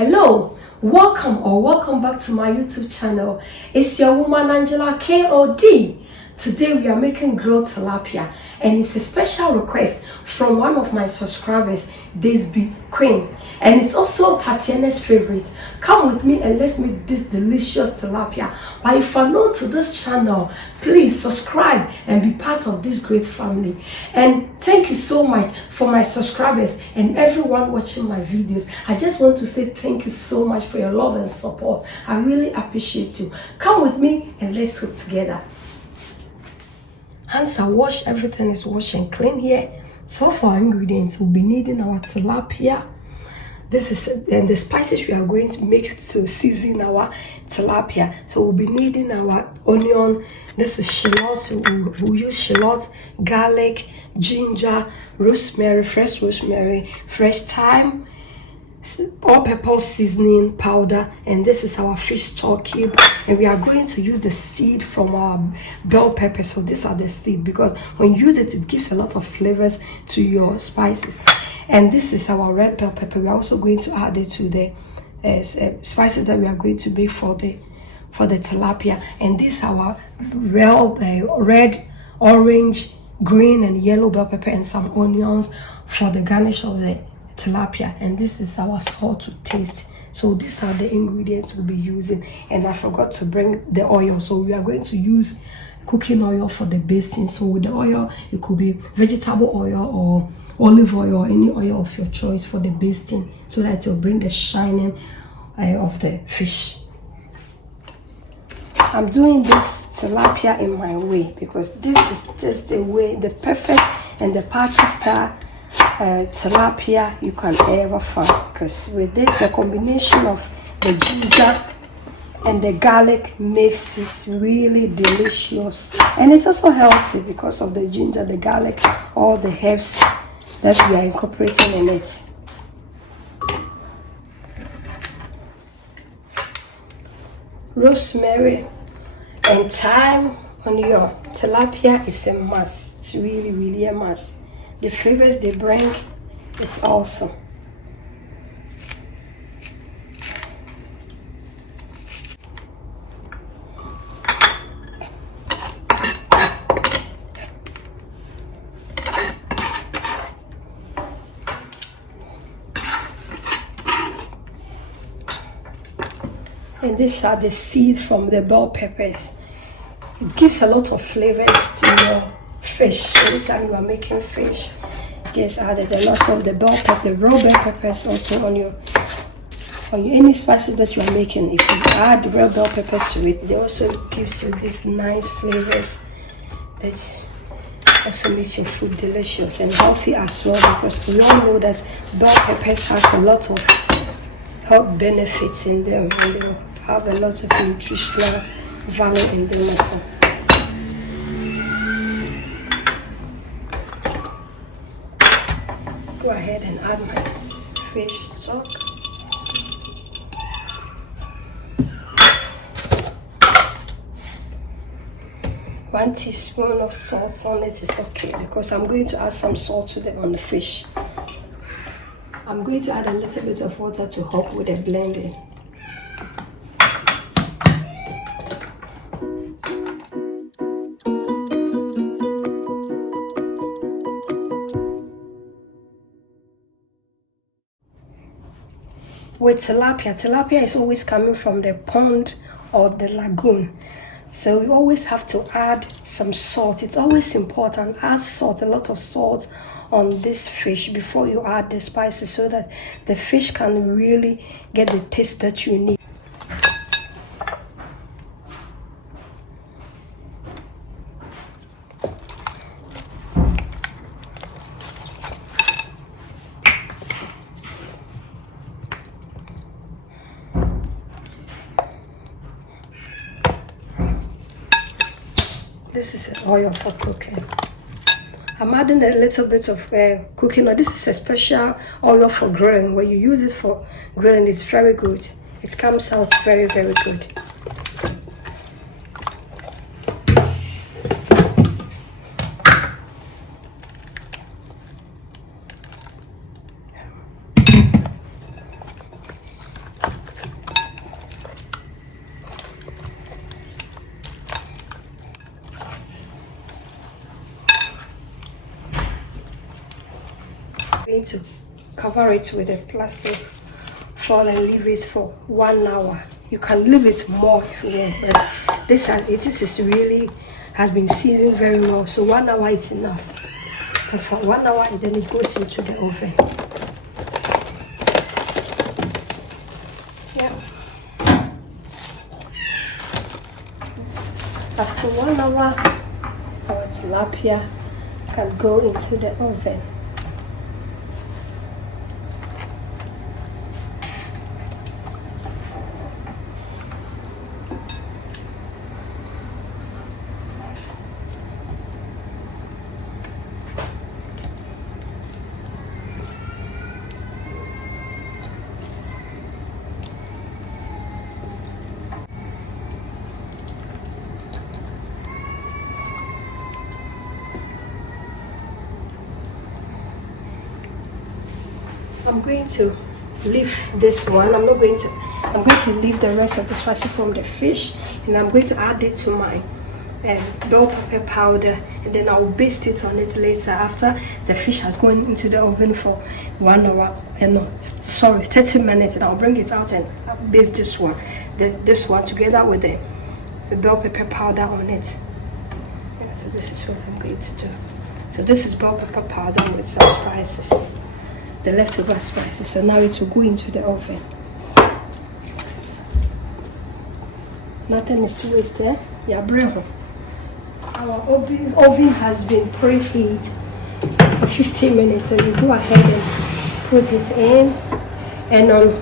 Hello, welcome back to my YouTube channel. It's your woman Angela KOD. Today we are making grilled tilapia and it's a special request from one of my subscribers, Daisy Queen, and it's also Tatiana's favorite. Come with me and let's make this delicious tilapia. But if you're new to this channel, please subscribe and be part of this great family. And thank you so much for my subscribers and everyone watching my videos. I just want to say thank you so much for your love and support. I really appreciate you. Come with me and let's cook together. Hands are washed, everything is washed and clean here. So for our ingredients, we'll be needing our tilapia. This is the spices we are going to make to season our tilapia. So we'll be needing our onion. This is shallot. We'll use shallot, garlic, ginger, rosemary, fresh thyme, all pepper seasoning powder, and this is our fish stock cube. And we are going to use the seed from our bell pepper. So these are the seed, because when you use it, it gives a lot of flavors to your spices. And this is our red bell pepper. We are also going to add it to the spices that we are going to make for the tilapia. And this our red, orange, green, and yellow bell pepper, and some onions for the garnish of the tilapia. And this is our salt to taste. So these are the ingredients we'll be using. And I forgot to bring the oil, so we are going to use cooking oil for the basting. So with the oil, it could be vegetable oil or olive oil or any oil of your choice for the basting, so that it will bring the shining of the fish. I'm doing this tilapia in my way because this is just the way, the perfect and the party style tilapia you can ever find. Because with this, the combination of the ginger and the garlic makes it really delicious, and it's also healthy because of the ginger, the garlic, all the herbs that we are incorporating in it. Rosemary and thyme on your tilapia is a must. It's really a must. The flavors they bring, it's awesome. And these are the seeds from the bell peppers. It gives a lot of flavors to your fish. Anytime you are making fish, just added a lot of the bell pepper, the raw bell peppers also on your any spices that you are making. If you add raw bell peppers to it, they also gives you these nice flavors that also makes your food delicious and healthy as well, because we all know that bell peppers has a lot of health benefits in them, and they have a lot of nutritional value in them also. Go ahead and add my fish stock. One teaspoon of salt on it is okay, because I'm going to add some salt on the fish. I'm going to add a little bit of water to help with the blending. With tilapia is always coming from the pond or the lagoon. So you always have to add some salt. It's always important. Add salt, a lot of salt on this fish before you add the spices, so that the fish can really get the taste that you need. This is oil for cooking. I'm adding a little bit of cooking oil. This is a special oil for grilling. When you use it for grilling, it's very good. It comes out very good. I'm going to cover it with a plastic foil and leave it for 1 hour. You can leave it more if you want, but this is really has been seasoned very well, so 1 hour is enough. So for 1 hour, and then it goes into the oven. Yeah. After 1 hour, our tilapia can go into the oven. I'm going to leave this one. I'm going to leave the rest of the spicy from the fish, and I'm going to add it to my bell pepper powder, and then I'll baste it on it later after the fish has gone into the oven for 1 hour, 30 minutes, and I'll bring it out and baste this one together with the bell pepper powder on it. Yeah, so this is what I'm going to do. So this is bell pepper powder with some spices, the leftover spices. So now it will go into the oven. Nothing is wasted. Yeah, bring. Our oven has been preheated for 15 minutes, so you go ahead and put it in, and on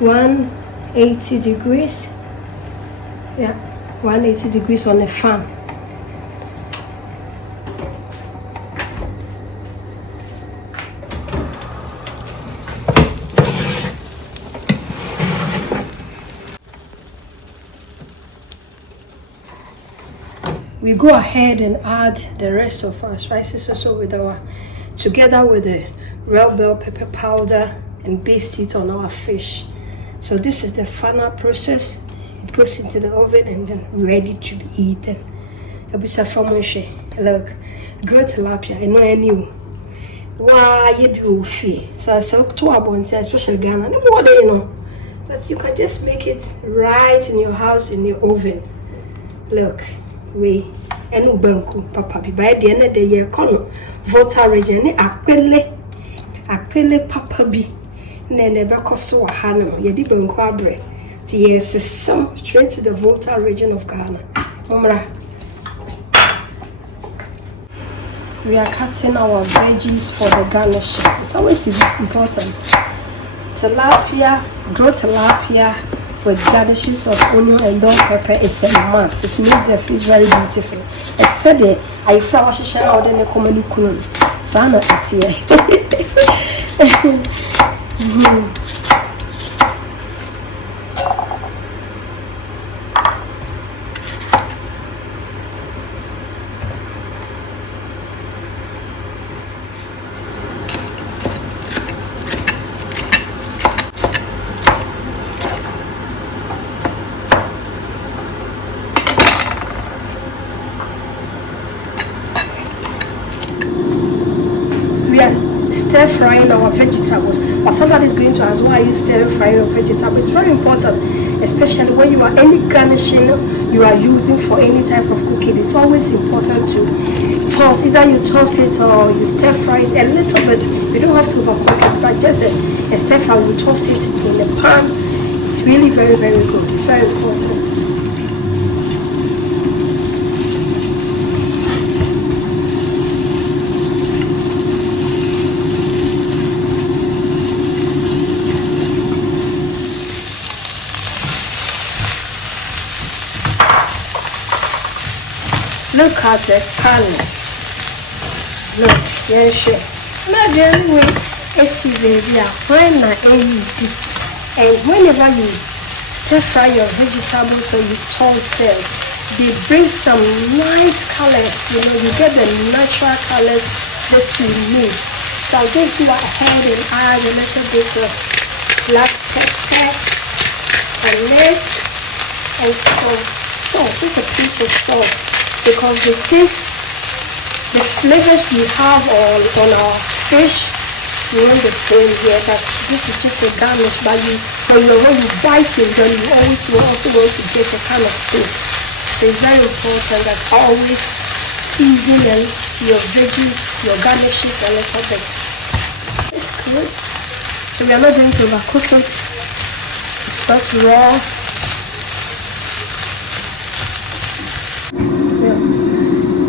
180 degrees. Yeah, 180 degrees on the fan. We go ahead and add the rest of our spices also together with the red bell pepper powder, and baste it on our fish. So this is the final process. It goes into the oven and then ready to be eaten. Look, grilled tilapia, and no any. Why you do fee? So I said to our bones, especially Ghana. That you can just make it right in your house in your oven. Look. We enu banku papa bi by the end of the year kono voter region ni akpele papa bi na be koso wa ha no ye di banku abre ti yes some straight to the voter region of Ghana. We are cutting our veggies for the garnish. It's always important. Grilled tilapia with garnishes of onion and bell pepper is a must. It makes the fish very beautiful. Except the I flour shisha or then a common kunun. Sana it's here. Stir frying our vegetables, or somebody is going to ask why you stir frying your vegetables. It's very important, especially when you are any garnishing you are using for any type of cooking. It's always important to toss, either you toss it or you stir fry it a little bit. You don't have to overcook it, but just a stir fry, you toss it in the pan. It's really very, very good. It's very important. Look at the colors. Look, yes, not the only way when I eat. And whenever you stir fry your vegetables or you toss them, they bring some nice colors. You get the natural colors that you need. So I'll just go ahead and add a little bit of black pepper on it and some salt, just a pinch of salt. Because the taste, the flavors we have on our fish you want the same here, but this is just a garnish. But when you bite it, then you always will also want to get a kind of taste. So it's very important that always season your veggies, your garnishes a little bit. It's good. So we are not going to overcook it. It's not raw.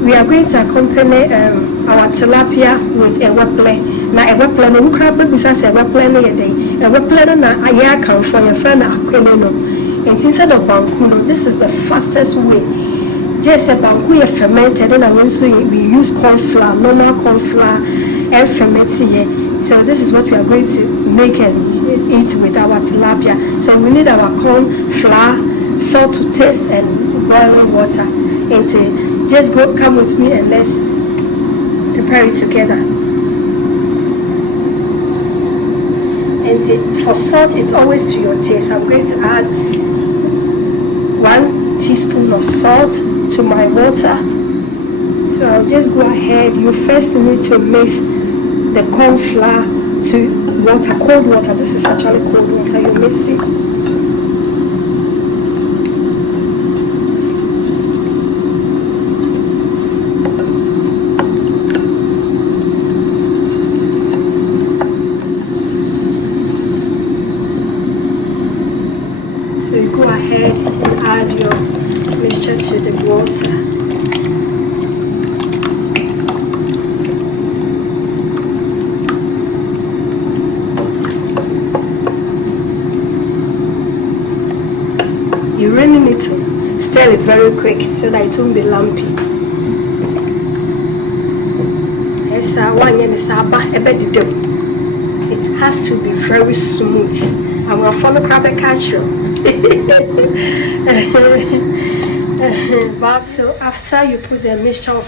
We are going to accompany our tilapia with a Akpele. Now, a Akpele, no crab, besides a Akpele, a Akpele, na I come from your friend Akpele. And instead of banku, this is the fastest way. Just a banku is fermented, and also we use corn flour, normal corn flour, and ferment it. So this is what we are going to make and eat with our tilapia. So we need our corn flour, salt to taste, and boiling water. And just come with me and let's prepare it together. And for salt, it's always to your taste. I'm going to add 1 teaspoon of salt to my water. So I'll just go ahead. You first need to mix the corn flour to water, cold water. This is actually cold water. You mix it. Go ahead and add your mixture to the water. You really need to stir it very quick so that it won't be lumpy. It has to be very smooth. I'm going to follow crab catch you. But so after you put the mixture of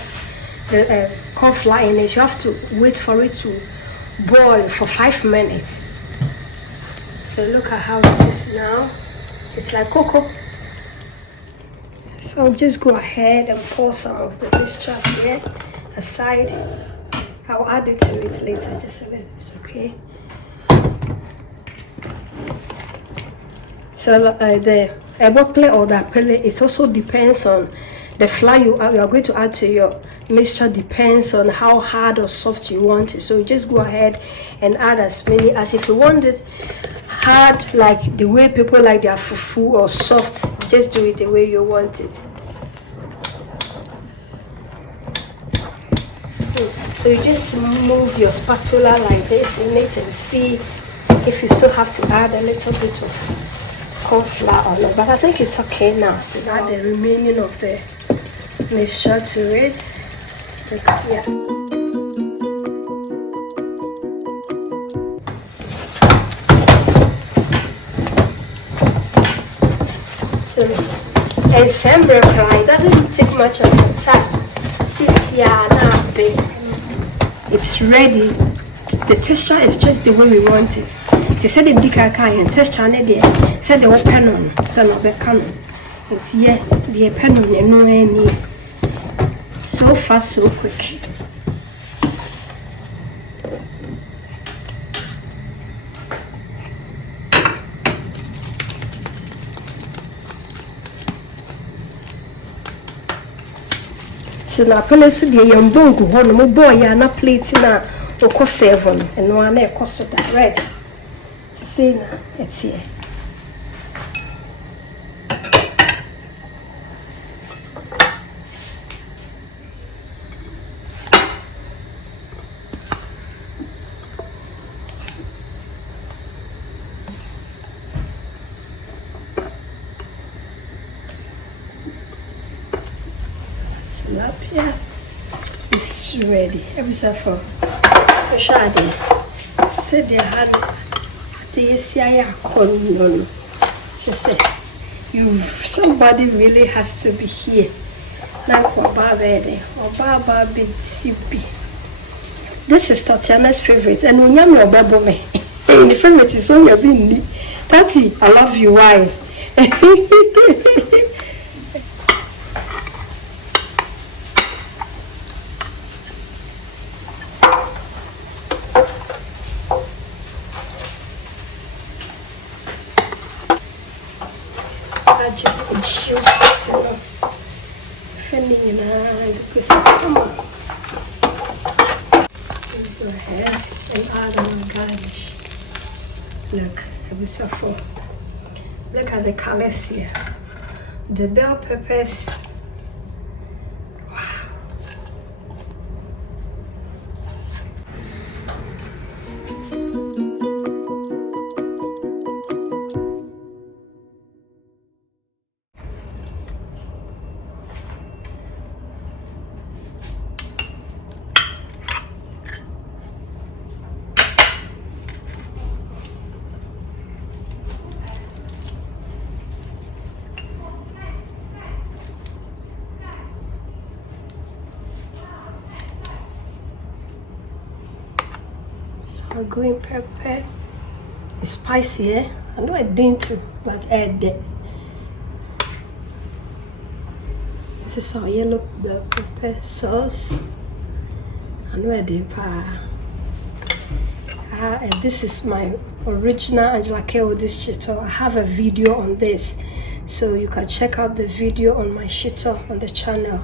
the corn flour in it, you have to wait for it to boil for 5 minutes. So look at how it is now. It's like cocoa. So I'll just go ahead and pour some of the mixture here aside. I'll add it to it later, just a little bit, okay? So the Akpele or the Akpele, it also depends on the flour you are going to add to your mixture. Depends on how hard or soft you want it. So you just go ahead and add as many as if you want it hard, like the way people like their fufu, or soft. Just do it the way you want it. So you just move your spatula like this in it and see if you still have to add a little bit of corn flour on it, but I think it's okay now. So add the remaining of the mixture to it. Yeah. So and December, it doesn't take much of your time. It's ready. The texture is just the way we want it. They said the big and texture there. Said the open on some of the canon. It's here, the pen on and no any. So fast, so quick. So na pele so de yambongu ho no boy ya na plate na oko 7 and one na ekoso direct. To say na it's here. Tilapia is ready. Every so for shade. Said they had the SIA corn. She said, somebody really has to be here. Now Baba big sippy. This is Tatiana's favorite, and when you're not me, the favorite is on your bindi. Tati, I love you. Why? just juices, you know. Filling in because come on. Go ahead and add our garnish. Look, look at the colors here. The bell peppers. Wow. So green pepper is spicy, eh? I know I didn't too, but I did. This is our yellow bell pepper sauce. I know I did. And this is my original Angela Care with this shito. I have a video on this, so you can check out the video on my shito on the channel.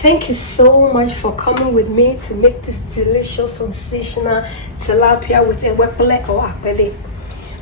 Thank you so much for coming with me to make this delicious, sensational tilapia with a Akpele or Akpele.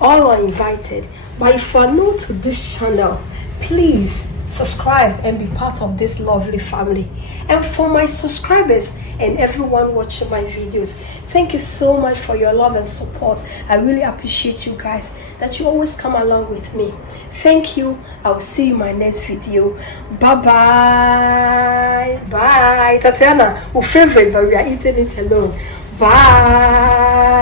All are invited. But if you are new to this channel, please subscribe and be part of this lovely family. And for my subscribers and everyone watching my videos, thank you so much for your love and support. I really appreciate you guys that you always come along with me. Thank you. I will see you in my next video. Bye bye. Bye. Tatiana, our favorite, but we are eating it alone. Bye.